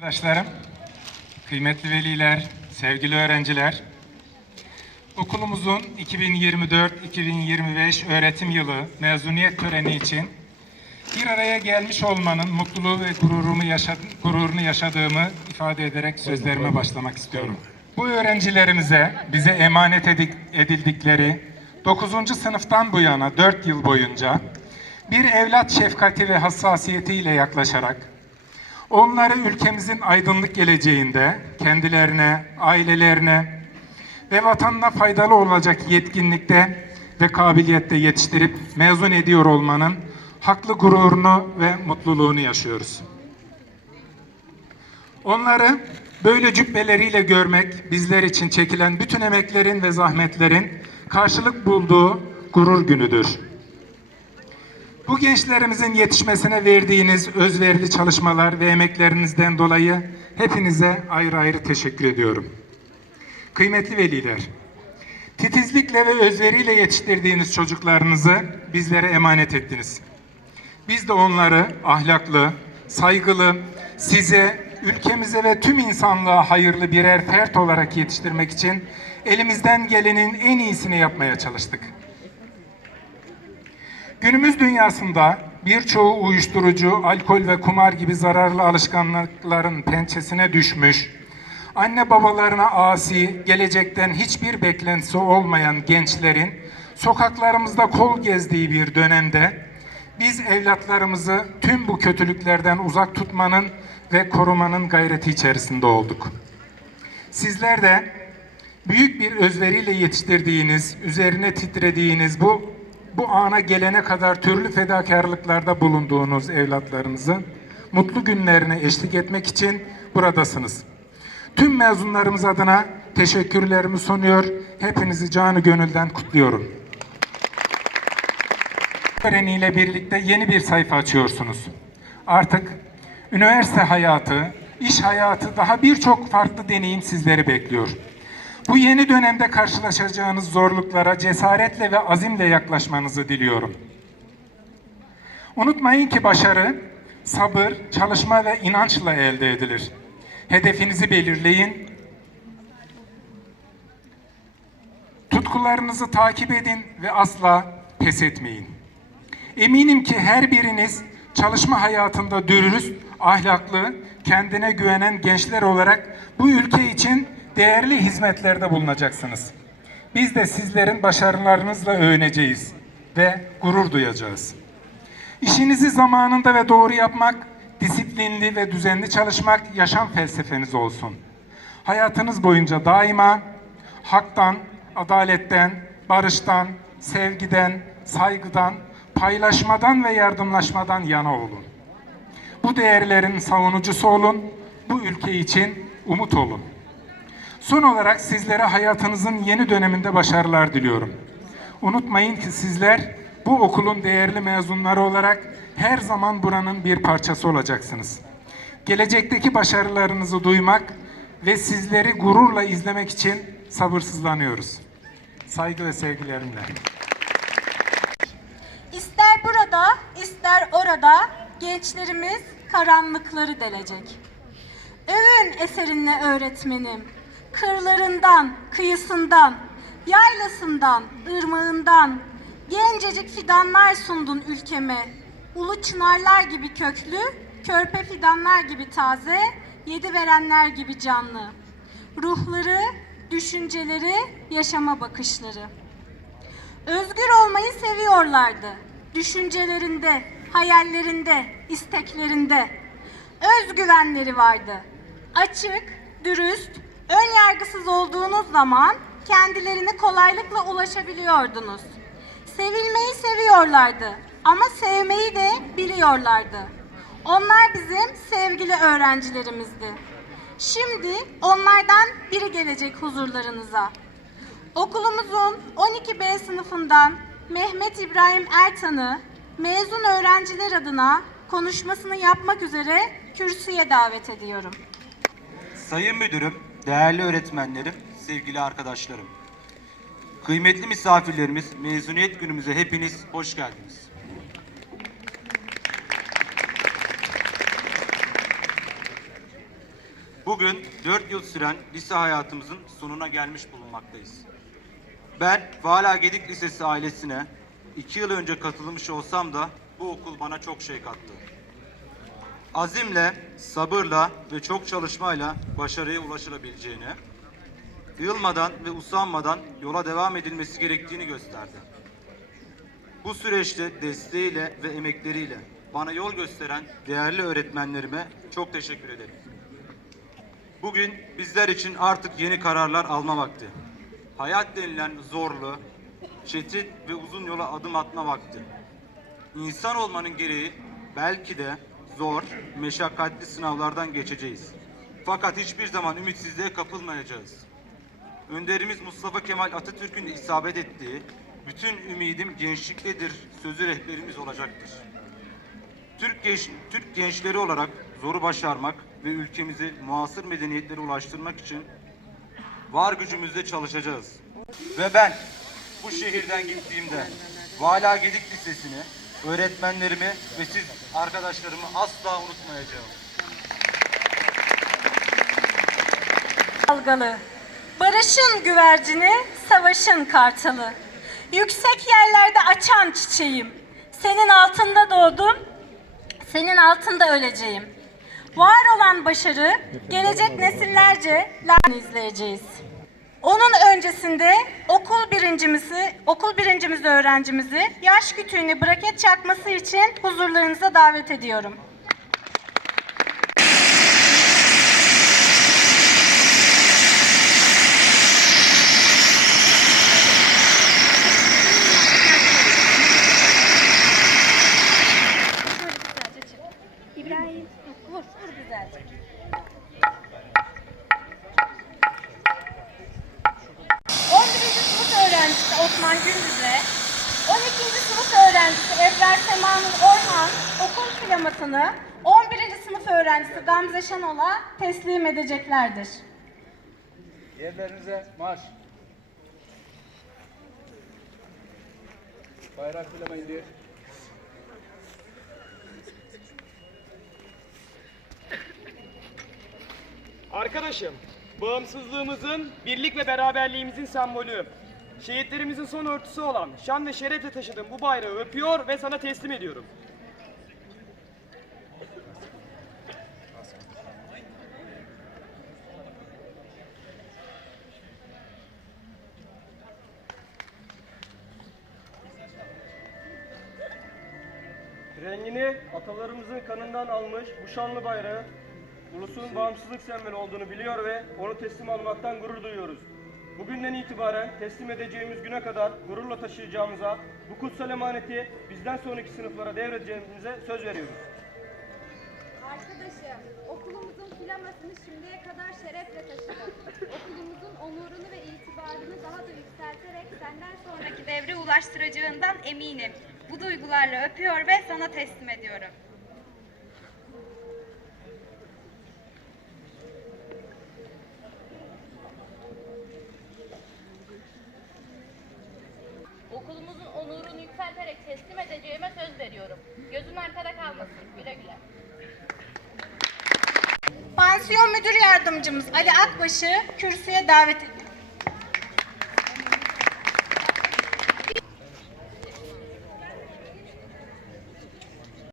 Arkadaşlarım, kıymetli veliler, sevgili öğrenciler, okulumuzun 2024-2025 öğretim yılı mezuniyet töreni için bir araya gelmiş olmanın mutluluğu ve gururumu yaşa- gururunu yaşadığımı ifade ederek sözlerime başlamak istiyorum. Bu öğrencilerimize bize emanet edildikleri 9. sınıftan bu yana 4 yıl boyunca bir evlat şefkati ve hassasiyetiyle yaklaşarak Onları ülkemizin aydınlık geleceğinde kendilerine, ailelerine ve vatanına faydalı olacak yetkinlikte ve kabiliyette yetiştirip mezun ediyor olmanın haklı gururunu ve mutluluğunu yaşıyoruz. Onları böyle cübbeleriyle görmek bizler için çekilen bütün emeklerin ve zahmetlerin karşılık bulduğu gurur günüdür. Bu gençlerimizin yetişmesine verdiğiniz özverili çalışmalar ve emeklerinizden dolayı hepinize ayrı ayrı teşekkür ediyorum. Kıymetli veliler, titizlikle ve özveriyle yetiştirdiğiniz çocuklarınızı bizlere emanet ettiniz. Biz de onları ahlaklı, saygılı, size, ülkemize ve tüm insanlığa hayırlı birer fert olarak yetiştirmek için elimizden gelenin en iyisini yapmaya çalıştık. Günümüz dünyasında birçoğu uyuşturucu, alkol ve kumar gibi zararlı alışkanlıkların pençesine düşmüş, anne babalarına asi, gelecekten hiçbir beklentisi olmayan gençlerin sokaklarımızda kol gezdiği bir dönemde biz evlatlarımızı tüm bu kötülüklerden uzak tutmanın ve korumanın gayreti içerisinde olduk. Sizler de büyük bir özveriyle yetiştirdiğiniz, üzerine titrediğiniz bu bu ana gelene kadar türlü fedakarlıklarda bulunduğunuz evlatlarınızın mutlu günlerine eşlik etmek için buradasınız. Tüm mezunlarımız adına teşekkürlerimi sunuyor. Hepinizi canı gönülden kutluyorum. Töreniyle birlikte yeni bir sayfa açıyorsunuz. Artık üniversite hayatı, iş hayatı daha birçok farklı deneyim sizleri bekliyor. Bu yeni dönemde karşılaşacağınız zorluklara cesaretle ve azimle yaklaşmanızı diliyorum. Unutmayın ki başarı sabır, çalışma ve inançla elde edilir. Hedefinizi belirleyin. Tutkularınızı takip edin ve asla pes etmeyin. Eminim ki her biriniz çalışma hayatında dürüst, ahlaklı, kendine güvenen gençler olarak bu ülke için değerli hizmetlerde bulunacaksınız. Biz de sizlerin başarılarınızla övüneceğiz ve gurur duyacağız. İşinizi zamanında ve doğru yapmak, disiplinli ve düzenli çalışmak yaşam felsefeniz olsun. Hayatınız boyunca daima haktan, adaletten, barıştan, sevgiden, saygıdan, paylaşmadan ve yardımlaşmadan yana olun. Bu değerlerin savunucusu olun, bu ülke için umut olun. Son olarak sizlere hayatınızın yeni döneminde başarılar diliyorum. Unutmayın ki sizler bu okulun değerli mezunları olarak her zaman buranın bir parçası olacaksınız. Gelecekteki başarılarınızı duymak ve sizleri gururla izlemek için sabırsızlanıyoruz. Saygı ve sevgilerimle. İster burada, ister orada gençlerimiz karanlıkları delecek. Övün eserinle öğretmenim. Kırlarından, kıyısından, yaylasından, ırmağından gencecik fidanlar sundun ülkeme. Ulu çınarlar gibi köklü, körpe fidanlar gibi taze, yedi verenler gibi canlı. Ruhları, düşünceleri, yaşama bakışları. Özgür olmayı seviyorlardı. Düşüncelerinde, hayallerinde, isteklerinde. Özgüvenleri vardı. Açık, dürüst, ön yargısız olduğunuz zaman kendilerine kolaylıkla ulaşabiliyordunuz. Sevilmeyi seviyorlardı ama sevmeyi de biliyorlardı. Onlar bizim sevgili öğrencilerimizdi. Şimdi onlardan biri gelecek huzurlarınıza. Okulumuzun 12B sınıfından Mehmet İbrahim Ertan'ı mezun öğrenciler adına konuşmasını yapmak üzere kürsüye davet ediyorum. Sayın Müdürüm, değerli öğretmenlerim, sevgili arkadaşlarım. Kıymetli misafirlerimiz, mezuniyet günümüze hepiniz hoş geldiniz. Bugün 4 yıl süren lise hayatımızın sonuna gelmiş bulunmaktayız. Ben Vala Gedik Lisesi ailesine 2 yıl önce katılmış olsam da bu okul bana çok şey kattı. Azimle, sabırla ve çok çalışmayla başarıya ulaşılabileceğini, yılmadan ve usanmadan yola devam edilmesi gerektiğini gösterdi. Bu süreçte desteğiyle ve emekleriyle bana yol gösteren değerli öğretmenlerime çok teşekkür ederim. Bugün bizler için artık yeni kararlar alma vakti. Hayat denilen zorlu, çetin ve uzun yola adım atma vakti. İnsan olmanın gereği belki de zor, meşakkatli sınavlardan geçeceğiz. Fakat hiçbir zaman ümitsizliğe kapılmayacağız. Önderimiz Mustafa Kemal Atatürk'ün isabet ettiği bütün ümidim gençliktedir sözü rehberimiz olacaktır. Türk, genç, Türk gençleri olarak zoru başarmak ve ülkemizi muasır medeniyetlere ulaştırmak için var gücümüzle çalışacağız. Ve ben bu şehirden gittiğimde Vala Gedik Lisesi'ni, öğretmenlerimi ve siz arkadaşlarımı asla unutmayacağım. dalgalı. Barışın güvercini, savaşın kartalı. Yüksek yerlerde açan çiçeğim. Senin altında doğdum, senin altında öleceğim. Var olan başarı, gelecek nesillerce izleyeceğiz. Onun öncesinde okul birincimizi, okul birincimizi öğrencimizi yaş kütüğüne braket çakması için huzurlarınıza davet ediyorum. Flamasını 11. sınıf öğrencisi Gamze Şenol'a teslim edeceklerdir. Yerlerinize marş. Bayrak filama indir. Arkadaşım, bağımsızlığımızın, birlik ve beraberliğimizin sembolü. Şehitlerimizin son örtüsü olan şan ve şerefle taşıdığım bu bayrağı öpüyor ve sana teslim ediyorum. Rengini atalarımızın kanından almış bu şanlı bayrağı ulusun bağımsızlık sembolü olduğunu biliyor ve onu teslim almaktan gurur duyuyoruz. Bugünden itibaren teslim edeceğimiz güne kadar gururla taşıyacağımıza bu kutsal emaneti bizden sonraki sınıflara devredeceğimize söz veriyoruz. Arkadaşım, okulumuzun flamasını şimdiye kadar şerefle taşıdın. Okulumuzun onurunu ve itibarını daha da yükselterek senden sonraki devre ulaştıracağından eminim. Bu duygularla öpüyor ve sana teslim ediyorum. Okulumuzun onurunu yükselterek teslim edeceğime söz veriyorum. Gözün arkada kalmasın. Güle güle. Pansiyon müdür yardımcımız Ali Akbaş'ı kürsüye davet